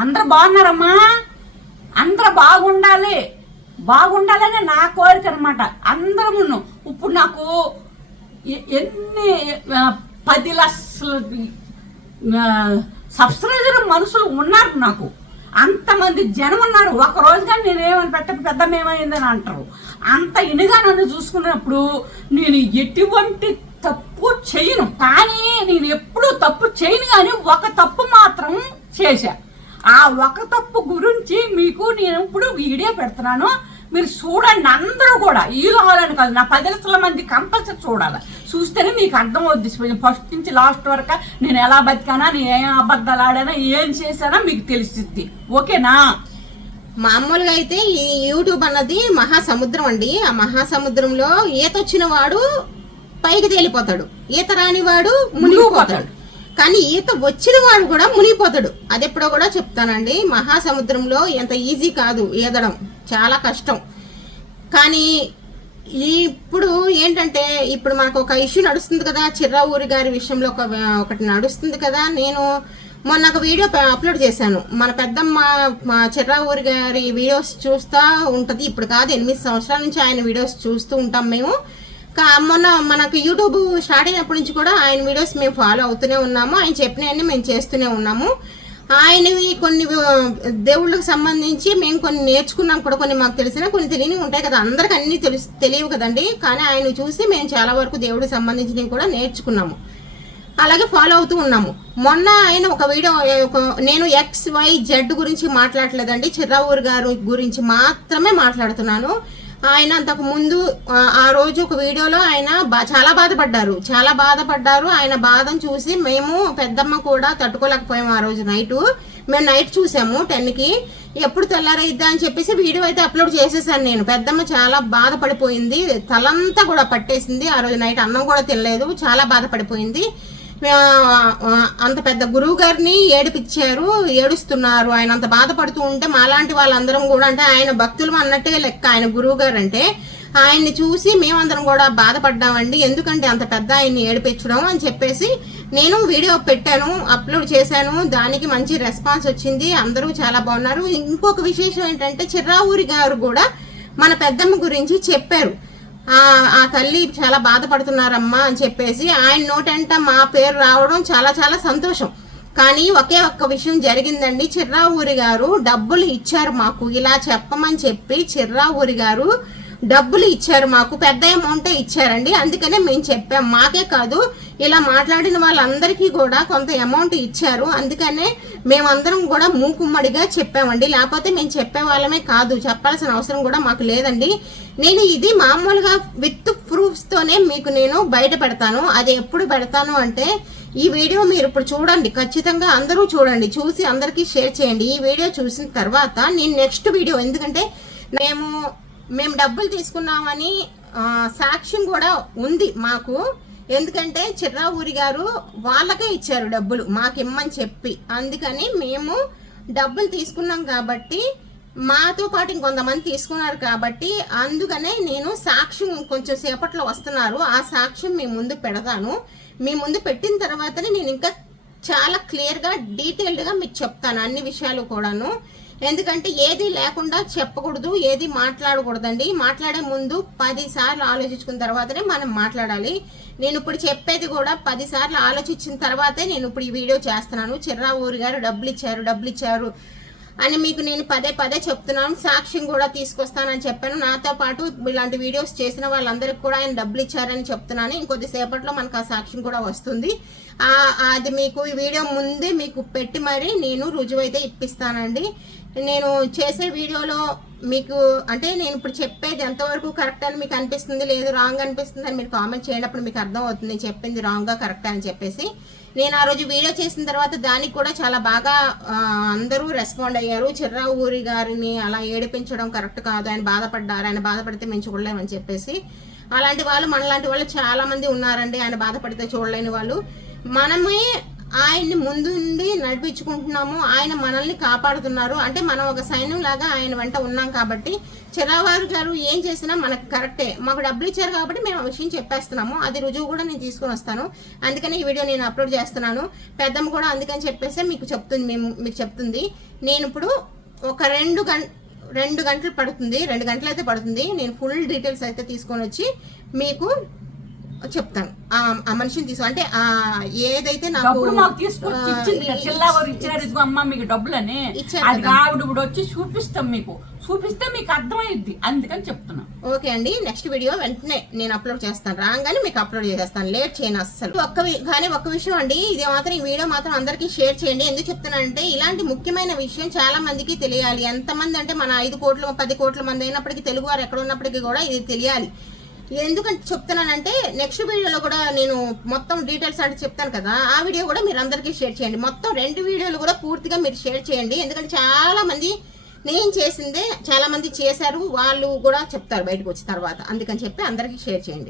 అందరు బాగున్నారమ్మా. అందరూ బాగుండాలి. బాగుండాలనే నా కోరిక అనమాట అందరమును. ఇప్పుడు నాకు ఎన్ని పది లక్షల సబ్స్క్రైజర్ మనుషులు ఉన్నారు నాకు. అంతమంది జనం ఉన్నారు. ఒక రోజుగా నేనేమని పెట్ట పెద్ద మేమైందని అంటారు. అంత ఇనిగా నన్ను చూసుకున్నప్పుడు నేను ఎటువంటి తప్పు చేయను. కానీ నేను ఎప్పుడూ తప్పు చేయను కానీ ఒక తప్పు మాత్రం చేశా. ఆ ఒక తప్పు గురించి మీకు నేను ఇప్పుడు వీడియో పెడుతున్నాను. మీరు చూడండి అందరూ కూడా ఈ లోవాలని కాదు నా పది లక్షల మంది కంపల్సరీ చూడాలి. చూస్తేనే మీకు అర్థం అవుద్ది ఫస్ట్ నుంచి లాస్ట్ వరకు నేను ఎలా బతికానా నేను ఏం అబద్ధాలు ఆడానా ఏం చేశానా మీకు తెలిసిద్ది ఓకేనా? మామూలుగా అయితే ఈ యూట్యూబ్ అన్నది మహాసముద్రం అండి. ఆ మహాసముద్రంలో ఈత వచ్చిన వాడు పైకి తేలిపోతాడు. ఈత రాని వాడు మునిగిపోతాడు. కానీ ఈత వచ్చిన వాడు కూడా మునిగిపోతాడు. అది ఎప్పుడో కూడా చెప్తానండి. మహాసముద్రంలో ఎంత ఈజీ కాదు ఈదడం. చాలా కష్టం. కానీ ఇప్పుడు ఏంటంటే ఇప్పుడు మనకు ఒక ఇష్యూ నడుస్తుంది కదా చిర్రా ఊరి గారి విషయంలో ఒక ఒకటి నడుస్తుంది కదా నేను మొన్న ఒక వీడియో అప్లోడ్ చేశాను. మన పెద్దమ్మ మా చిర్రా ఊరి గారి వీడియోస్ చూస్తూ ఉంటుంది. ఇప్పుడు కాదు ఎనిమిది సంవత్సరాల నుంచి ఆయన వీడియోస్ చూస్తూ ఉంటాం మేము. మొన్న మనకు యూట్యూబ్ స్టార్ట్ అయినప్పటి నుంచి కూడా ఆయన వీడియోస్ మేము ఫాలో అవుతూనే ఉన్నాము. ఆయన చెప్పినవన్నీ మేము చేస్తూనే ఉన్నాము. ఆయనవి కొన్ని దేవుళ్ళకి సంబంధించి మేము కొన్ని నేర్చుకున్నాం కూడా కొన్ని మాకు తెలిసిన కొన్ని తెలియని ఉంటాయి కదా. అందరికి అన్ని తెలుసు తెలియవు కదండి. కానీ ఆయన చూసి మేము చాలా వరకు దేవుడికి సంబంధించినవి కూడా నేర్చుకున్నాము. అలాగే ఫాలో అవుతూ ఉన్నాము. మొన్న ఆయన ఒక వీడియో నేను ఎక్స్ వై జెడ్ గురించి మాట్లాడలేదండి. చిర్రావూరు గారు గురించి మాత్రమే మాట్లాడుతున్నాను. ఆయన అంతకు ముందు ఆ, రోజు ఒక వీడియోలో ఆయన బా- చాలా బాధపడ్డారు. చాలా బాధపడ్డారు. ఆయన బాధను చూసి మేము పెద్దమ్మ కూడా తట్టుకోలేకపోయాము ఆ రోజు నైట్. మేము నైట్ చూసాము టెన్కి. ఎప్పుడు తెల్లారైద్దా అని చెప్పేసి వీడియో అయితే అప్లోడ్ చేసేసాను నేను. పెద్దమ్మ చాలా బాధపడిపోయింది. తలంతా కూడా పట్టేసింది. ఆ రోజు నైట్ అన్నం కూడా తినలేదు. చాలా బాధపడిపోయింది. అంత పెద్ద గురువు గారిని ఏడిపించారు ఏడుస్తున్నారు. ఆయన అంత బాధపడుతూ ఉంటే మాలాంటి వాళ్ళందరం కూడా అంటే ఆయన భక్తులు అన్నట్టే లెక్క. ఆయన గురువు గారు అంటే ఆయన్ని చూసి మేమందరం కూడా బాధపడ్డామండి. ఎందుకంటే అంత పెద్ద ఆయన్ని ఏడిపించడం అని చెప్పేసి నేను వీడియో పెట్టాను అప్లోడ్ చేశాను. దానికి మంచి రెస్పాన్స్ వచ్చింది. అందరూ చాలా బాగున్నారు. ఇంకొక విశేషం ఏంటంటే చిర్రావూరి గారు కూడా మన పెద్దమ్మ గురించి చెప్పారు. ఆ తల్లి చాలా బాధపడుతున్నారమ్మా అని చెప్పేసి ఆయన నోటంట మా పేరు రావడం చాలా చాలా సంతోషం. కానీ ఒకే ఒక్క విషయం జరిగిందండి. చిర్రా ఊరి గారు డబ్బులు ఇచ్చారు మాకు. ఇలా చెప్పమని చెప్పి చిర్రావూరి గారు డబ్బులు ఇచ్చారు మాకు. పెద్ద అమౌంటే ఇచ్చారండి. అందుకనే మేము చెప్పాం. మాకే కాదు ఇలా మాట్లాడిన వాళ్ళందరికీ కూడా కొంత అమౌంట్ ఇచ్చారు. అందుకనే మేమందరం కూడా మూకుమ్మడిగా చెప్పామండి. లేకపోతే మేము చెప్పే వాళ్ళమే కాదు. చెప్పాల్సిన అవసరం కూడా మాకు లేదండి. నేను ఇది మామూలుగా విత్ ప్రూఫ్స్తోనే మీకు నేను బయట పెడతాను. అది ఎప్పుడు పెడతాను అంటే ఈ వీడియో మీరు ఇప్పుడు చూడండి. ఖచ్చితంగా అందరూ చూడండి. చూసి అందరికీ షేర్ చేయండి. ఈ వీడియో చూసిన తర్వాత నేను నెక్స్ట్ వీడియో ఎందుకంటే మేము మేము డబ్బులు తీసుకున్నామని సాక్ష్యం కూడా ఉంది మాకు. ఎందుకంటే చిర్రా ఊరి గారు వాళ్ళకే ఇచ్చారు డబ్బులు మాకు ఇమ్మని చెప్పి. అందుకని మేము డబ్బులు తీసుకున్నాం కాబట్టి మాతో పాటు ఇంకొంతమంది తీసుకున్నారు కాబట్టి అందుకనే నేను సాక్ష్యం కొంచెం సేపట్లో వస్తున్నారు. ఆ సాక్ష్యం మీ ముందు పెడతాను. మీ ముందు పెట్టిన తర్వాతనే నేను ఇంకా చాలా క్లియర్గా డీటెయిల్డ్గా మీకు చెప్తాను అన్ని విషయాలు కూడాను. ఎందుకంటే ఏది లేకుండా చెప్పకూడదు ఏది మాట్లాడకూడదండి. మాట్లాడే ముందు పదిసార్లు ఆలోచించుకున్న తర్వాతనే మనం మాట్లాడాలి. నేను ఇప్పుడు చెప్పేది కూడా పదిసార్లు ఆలోచించిన తర్వాతే నేను ఇప్పుడు ఈ వీడియో చేస్తున్నాను. చిర్రా ఊరి గారు డబ్బులు ఇచ్చారు డబ్బులు ఇచ్చారు అని మీకు నేను పదే పదే చెప్తున్నాను. సాక్ష్యం కూడా తీసుకొస్తానని చెప్పాను. నాతో పాటు ఇలాంటి వీడియోస్ చేసిన వాళ్ళందరికీ కూడా ఆయన డబ్బులు ఇచ్చారని చెప్తున్నాను. ఇంకొద్ది సేపట్లో మనకు ఆ సాక్ష్యం కూడా వస్తుంది. అది మీకు ఈ వీడియో ముందే మీకు పెట్టి మరి నేను రుజువైతే ఇప్పిస్తానండి. నేను చేసే వీడియోలో మీకు అంటే నేను ఇప్పుడు చెప్పేది ఎంతవరకు కరెక్ట్ అని మీకు అనిపిస్తుంది లేదు రాంగ్ అనిపిస్తుంది అని మీరు కామెంట్ చేయనప్పుడు మీకు అర్థం అవుతుంది నేను చెప్పింది రాంగ్గా కరెక్ట్ అని చెప్పేసి. నేను ఆ రోజు వీడియో చేసిన తర్వాత దానికి కూడా చాలా బాగా అందరూ రెస్పాండ్ అయ్యారు. చిర్రా ఊరి గారిని అలా ఏడిపించడం కరెక్ట్ కాదు ఆయన బాధపడ్డారు ఆయన బాధపడితే మేము చూడలేమని చెప్పేసి. అలాంటి వాళ్ళు మనలాంటి వాళ్ళు చాలామంది ఉన్నారండి ఆయన బాధపడితే చూడలేని వాళ్ళు. మనమే ఆయన్ని ముందుండి నడిపించుకుంటున్నాము. ఆయన మనల్ని కాపాడుతున్నారు. అంటే మనం ఒక సైన్యంలాగా ఆయన వెంట ఉన్నాం కాబట్టి చిరావారు గారు ఏం చేసినా మనకు కరెక్టే. మాకు డబ్బులు ఇచ్చారు కాబట్టి మేము ఆ విషయం చెప్పేస్తున్నాము. అది రుజువు కూడా నేను తీసుకొని వస్తాను. అందుకని ఈ వీడియో నేను అప్లోడ్ చేస్తున్నాను. పెద్దమ్మ కూడా అందుకని చెప్పేసి మీకు చెప్తుంది మేము మీకు చెప్తుంది. నేను ఇప్పుడు ఒక రెండు గం రెండు గంటలు పడుతుంది. రెండు గంటలు అయితే పడుతుంది. నేను ఫుల్ డీటెయిల్స్ అయితే తీసుకొని వచ్చి మీకు చెప్తాను. ఆ మనిషిని తీసు అంటే ఆ ఏదైతే నాకు అమ్మ మీకు డబ్బులని. అది. ఆవిడ ఇప్పుడు వచ్చి చూపిస్తాం మీకు. చూపిస్తే మీకు అర్థమైద్ది. అందుకని చెప్తున్నా. ఓకే అండి నెక్స్ట్ వీడియో వెంటనే నేను అప్లోడ్ చేస్తాను. రాగానే మీకు అప్లోడ్ చేసేస్తాను. లేట్ చేయను అస్సలు. ఒక్క కానీ ఒక్క విషయం అండి ఇది మాత్రం ఈ వీడియో మాత్రం అందరికీ షేర్ చేయండి. ఎందుకు చెప్తున్నానంటే ఇలాంటి ముఖ్యమైన విషయం చాలా మందికి తెలియాలి. ఎంతమంది అంటే మన ఐదు కోట్ల పది కోట్ల మంది అయినప్పటికీ తెలుగు వారు ఎక్కడ ఉన్నప్పటికీ కూడా ఇది తెలియాలి. ఎందుకంటే చెప్తున్నానంటే నెక్స్ట్ వీడియోలో కూడా నేను మొత్తం డీటెయిల్స్ అంటే చెప్తాను కదా ఆ వీడియో కూడా మీరు అందరికీ షేర్ చేయండి. మొత్తం రెండు వీడియోలు కూడా పూర్తిగా మీరు షేర్ చేయండి. ఎందుకంటే చాలా మంది నేను చేసిందే చాలా మంది చేశారు వాళ్ళు కూడా చెప్తారు బయటకు వచ్చిన తర్వాత. అందుకని చెప్పి అందరికీ షేర్ చేయండి.